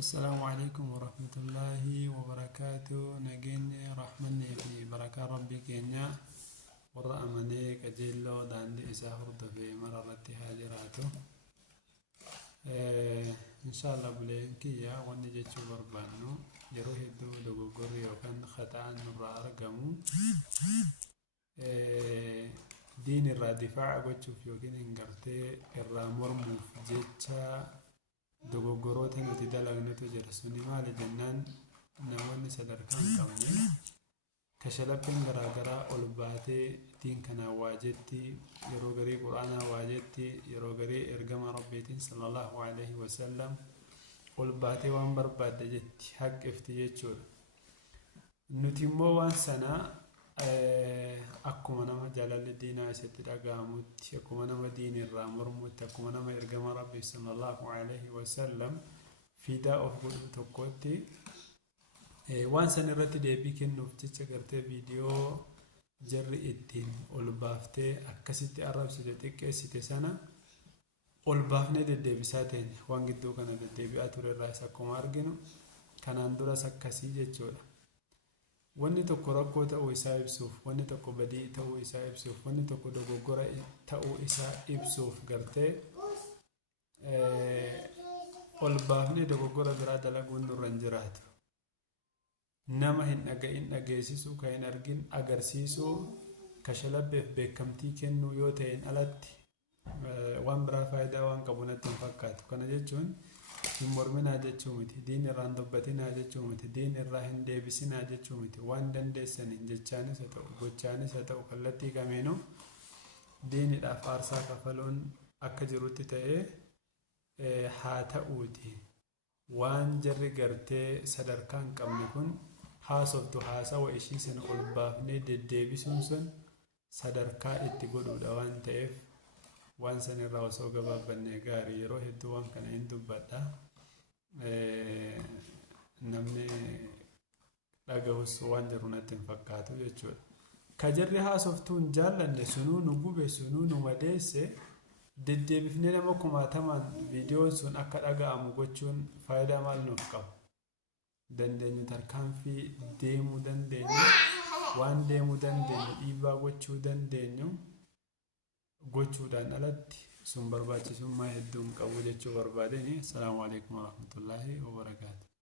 السلام عليكم ورحمة الله وبركاته. نجيني رحمني في بركة ربي كينيا ورا أمانيك أجيلو داندي إساهر في مرارة هاجراته. إن شاء الله بلينكيا ونجي تشوفر بانو يروح يدو لغو قري وكان خطأ نرى أرقمو دين الرادفاع وتشوف يوكين إنقرتي الرامور مفجتشا dogoggoroota nuti dalagnetu jira suni maali jennaan namoonni sadarkaan qabne kashalapheen garaagaraa ol baatee diin kanaa waajetti yeroo garii quraanaa waajetti yeroo garii ergama rabbiitiin sallallahu alaihi wasallam ol baatee waan barbaadde jetti haqqifti jechuudha. Nuti immoo waan sanaa akkuma nama jaalalli diinaa isatti dhaga'amutti akkuma nama diin irraa mormutti akkuma nama ergama rabbii sallallahu alaihi wasallam fidaa of godhu tokkotti waan san irratti deebii kennuuf jecha gartee viidiyoo jarri ittiin ol baaftee akkasitti arrabsite xiqqeessite sana ol baafnee deddeebisaa teenya waan gidduu kana deddeebi'aa ture irraas akkuma arginu kanaan duras akkasii jechuudha. Wanni tokko rakkoo ta'uu isaa ibsuuf, wanni tokko badii ta'uu isaa ibsuuf, wanni tokko dogoggora ta'uu isaa ibsuuf gartee ol baafnee dogoggora biraa dalaguun nurra hin jiraatu. Nama hin dhaga'in dhageessisuu, kan hin argin agarsiisuu, kashalabbeef beekamtii kennuu yoo ta'een alatti waan biraa faayidaa waan qabu natti hin fakkaatu. Kana jechuun hin morminaa jechuu miti, diin irraa hin dubbatinaa jechuu miti, diin irraa hin deebisinaa jechuu miti. Waan dandeessaniin jechaanis haa ta'u gochaanis haa ta'u kallattii kameenuu diinidhaaf aarsaa kafaluun akka jirutti ta'ee haa ta'uuti. Waan jarri gartee sadarkaa hin qabne kun haasoftu haasawa ishii sana ol baafnee deddeebisuun sun sadarkaa itti godhuudha waan ta'eef waan san irraa osoo gabaabannee gaarii. Yeroo hedduu waan kana hin dubbadha namni dhagahus waan jiru natti hin fakkaatu jechuudha. Ka jarri haasoftuun jaallanne sunuu nu gube sunuu nu madeesse deddeebifnee nama kumaatamaan viidiyoon sun akka dhaga'amu gochuun faayidaa maal nuuf qaba? Dandeenyu tarkaanfii deemuu dandeenyu waan deemuu dandeenyu dhiibbaa gochuu dandeenyu gochuudhaan alatti sun barbaachisummaa hedduun qabu jechuu barbaadeni. Assalaamu alaikum warahmatullaahi wabarakaatu.